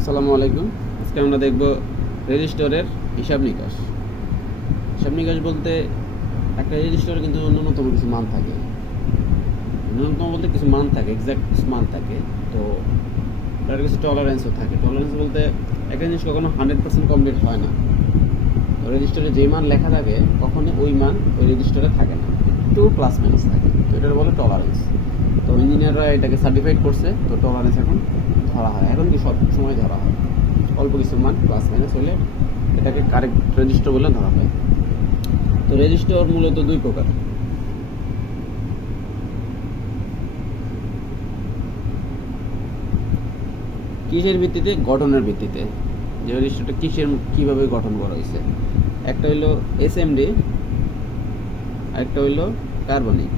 আসসালামু আলাইকুম। আজকে আমরা দেখব রেজিস্টরের হিসাব নিকাশ। হিসাব নিকাশ বলতে একটা রেজিস্টরে কিন্তু ন্যূনতম কিছু মান থাকে। ন্যূনতম বলতে কিছু মান থাকে, এক্সাক্ট কিছু মান থাকে। তো তার কিছু টলারেন্সও থাকে। টলারেন্স বলতে একটা জিনিস কখনো 100% কমপ্লিট হয় না। তো রেজিস্টরে যেই মান লেখা থাকে কখনো ওই মান ওই রেজিস্টরে থাকে না, একটু প্লাস মাইনাস থাকে। তো এটার বলে টলারেন্স। তো ইঞ্জিনিয়াররা এটাকে সার্টিফাইড করছে। তো টলারেন্স এখন ধরা হয়, এখন কি সব সময় ধরা হয়। অল্প কিছু মান প্লাস মাইনাস হলে এটাকে কারেক্ট রেজিস্টার বলে ধরা হয়। তো রেজিস্টার মূলত দুই প্রকার। কিসের ভিত্তিতে? গঠনের ভিত্তিতে। যে রেজিস্টারটা কিভাবে গঠন করা হয়েছে। একটা হইলো এসএমডি, আরেকটা হইলো কার্বনিক।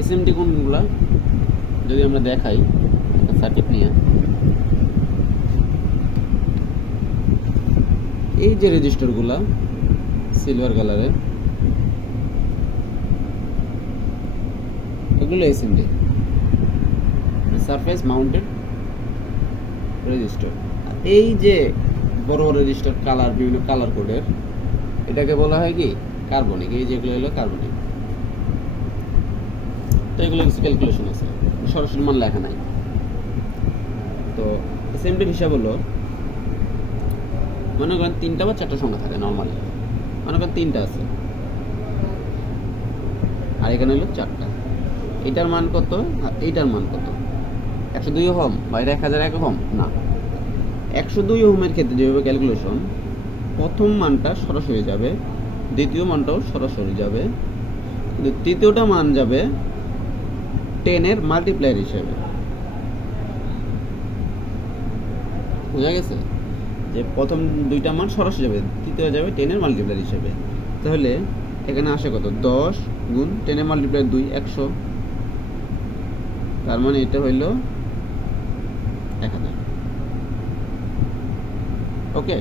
এসএমডি কোনগুলা যদি আমরা দেখাই একটা সার্কিট নিয়ে, এই যে রেজিস্টারগুলা সিলভার কালারে, এগুলো এসএমডি, সারফেস মাউন্টেড রেজিস্টার। এই যে বড় বড় রেজিস্টার কালার, বিভিন্ন কালার কোডের, এটাকে বলা হয় কি কার্বনিক। এই যেগুলো হলো কার্বনিক। তো এগুলো কিছু ক্যালকুলেশন আছে, সরাসরি মান লেখা নাই। তো এসএমডির হিসাব হলো, মনে করেন 3টা বা 4টা সংখ্যা থাকে নর্মালি। মনে করেন 3টা আছে আর এখানে হলো 4টা। এটার মান কত আর এইটার মান কত? 102 ওহম বা এটা 1001 ওহম না। 102 ওহমের ক্ষেত্রে যেভাবে ক্যালকুলেশন, প্রথম মানটা সরাসরি যাবে, দ্বিতীয় মানটাও সরাসরি যাবে, কিন্তু তৃতীয়টা মান যাবে 10-এর মাল্টিপ্লায়ার হিসেবে। বোঝা গেছে? যে প্রথম দুইটা মান সরাসরি যাবে, তৃতীয় যাবে 10-এর মাল্টিপ্লায়ার হিসেবে। তাহলে এখানে আসে কত? 10 গুণ 10-এর মাল্টিপ্লায়ার 2, 100। তার মানে এটা হইল 1000। ওকে,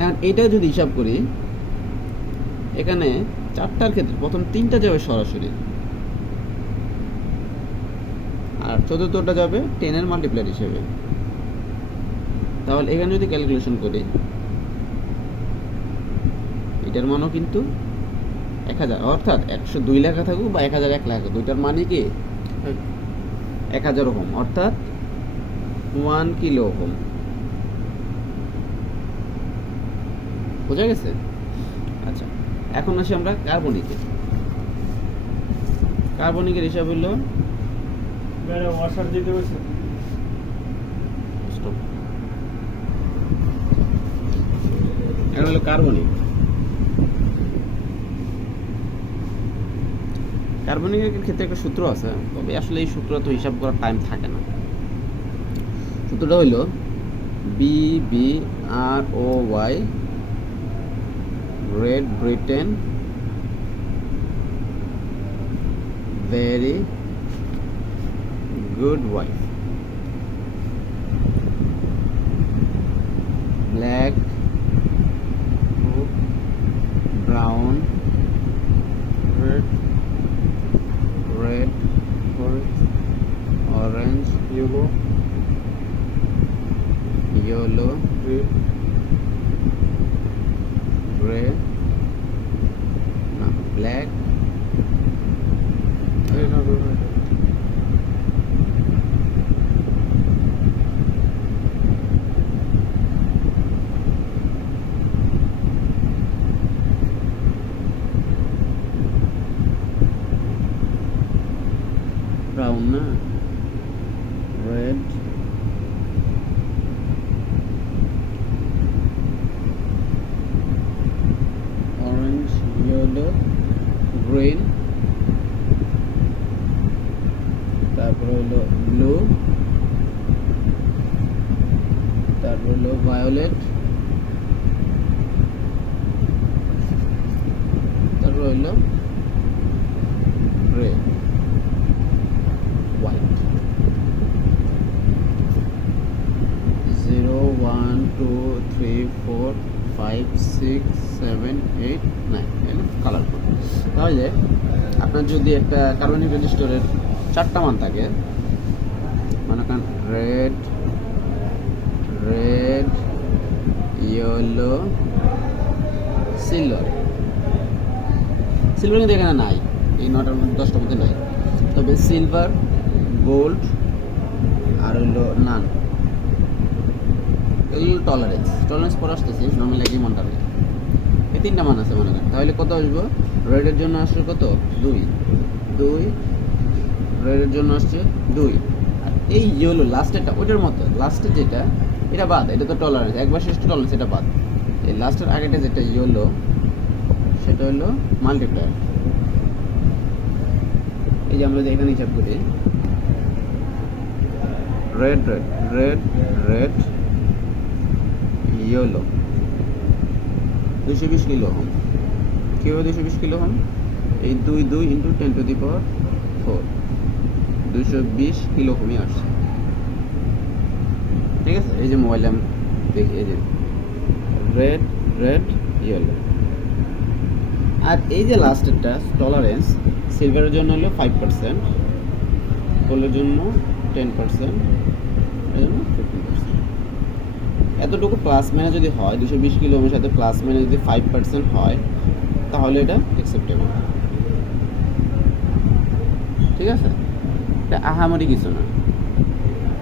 এখন এইটা যদি হিসাব করি, এখানে 4টার ক্ষেত্রে প্রথম 3টা যাবে সরাসরি, আর চতুর্থটা যাবে 10-এর মাল্টিপ্লায়ার হিসেবে। তাহলে এখানে যদি ক্যালকুলেশন করি, এটার মানও কিন্তু 1000, অর্থাৎ 102 লেখা থাকুক বা 1001 লেখা, দুইটার মানই কি 1000 ওহম, অর্থাৎ 1 কিলো ওহম। বোঝা গেছে? আচ্ছা, এখন আসি আমরা কার্বনিকে। কার্বনিকের হিসাব হলো, ওয়াশার দিতে হয়েছে। এটা হলো কার্বনিক। কার্বনিকের ক্ষেত্রে একটা সূত্র আছে, তবে আসলে এই সূত্র তো হিসাব করার টাইম থাকে না। সূত্রটা হইল BBROY, great Britain, very good wife, black, brown, red, orange, yellow, red, gray, black, brown না, red, orange, yellow, green, তারপর হলো ব্লু, তারপর হলো ভায়োলেট, তারপর হলো গ্রে, হোয়াইট। 0 1 2 3 4 5 6 7 8 9 colour code. তাহলে আপনার যদি একটা কার্বনিক রেজিস্টরের 4টা মান থাকে, মনে করেন red, red, yellow, silver. Silver কিন্তু এখানে নাই, এই 9টার মধ্যে 10টার মধ্যে নাই। তবে সিলভার, গোল্ড আর হলো নান, এগুলো টলারেন্স। টলারেন্স পরে আসতেছি, নর্মালি একই মনটা নেই। এই 3টা মান আছে মনে করেন। তাহলে কত আসবো? রেডের জন্য আসছে কত? 2, 2। রেডের জন্য আসছে 2। আর এই ইয়েলো লাস্টেরটা ওইটার মতো, লাস্টে যেটা এটা বাদ, এটা তো টলারেন্স, একবার শেষ টলারেন্স, এটা বাদ। এই লাস্টের আগেটা যেটা ইয়েলো, সেটা হলো মাল্টিপ্লায়ার। এই যে আমরা যে এখানে হিসাব করি, red, red, red, red, yellow, 220 kilo ohm. কীভাবে 220 কিলো ওহম? এই 2, 2 ইন্টু 10⁴ 220 কিলো ওহমই আসছে। ঠিক আছে, এই যে মোবাইলে আমি দেখি, এই যে রেড, রেড, ইয়েলো। আর এই যে লাস্টেরটা টলারেন্স, সিলভারের জন্য হলো 5%, গোল্ডের জন্য 10%, এর জন্য 15%। এতটুকু প্লাস মাইনাস যদি হয়, 220 কিলো ওহমের সাথে প্লাস মাইনাস যদি 5% হয়, তাহলে এটা অ্যাকসেপ্টেবল। ঠিক আছে, এটা আহামরি কিছু না।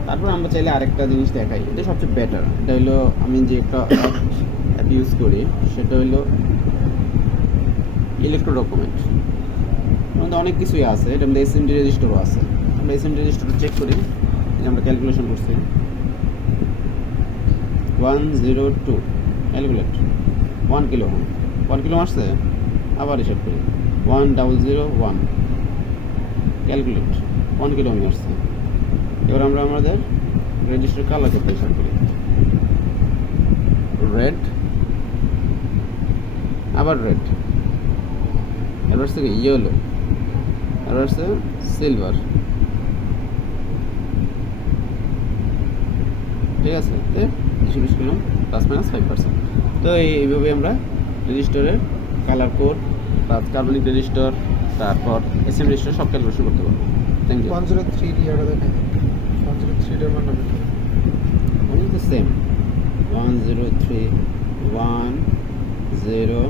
তারপর আমরা চাইলে আরেকটা জিনিস দেখাই, এটা সবচেয়ে বেটার। এটা হলো আমি যে একটা অ্যাপ ইউজ করি, সেটা হলো ইলেকট্রো ডকুমেন্ট। আমাদের অনেক কিছুই আছে, এটার মধ্যে এসএমডি রেজিস্টারও আছে। আমরা এসএমডি রেজিস্টারটা চেক করি, আমরা ক্যালকুলেশন করছি 102, ক্যালকুলেট 1 কিলো ওহম, 1 কিলো আসছে। আবার হিসাব করি 1001, ক্যালকুলেট 1 কিলো ওহম আসছে। এবার আমরা আমাদের রেজিস্টার কালার করতে হিসাব করি, রেড, আবার রেড, এবার হচ্ছে ইয়েলো, এবার হচ্ছে সিলভার। ঠিক আছে, 220 কিলো প্লাস মাইনাস 5%। তো এইভাবে আমরা রেজিস্টারের কালার কোড, কার্বনিক রেজিস্টার, তারপর এসএম রেজিস্টার সব ক্যালকুলেশন করতে পারবো। Thank you. 103 ইয়ারটা দেখেন, 103টার মান না only the same, 103, 1, 0,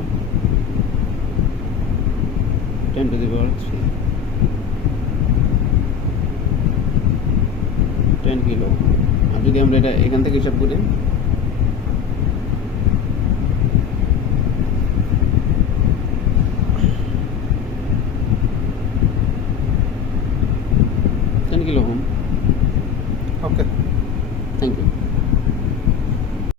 10⁻3, 10 কিলো। আর যদি আমরা এটা এখান থেকে হিসাব করি, kilo ohm. Okay. Thank you.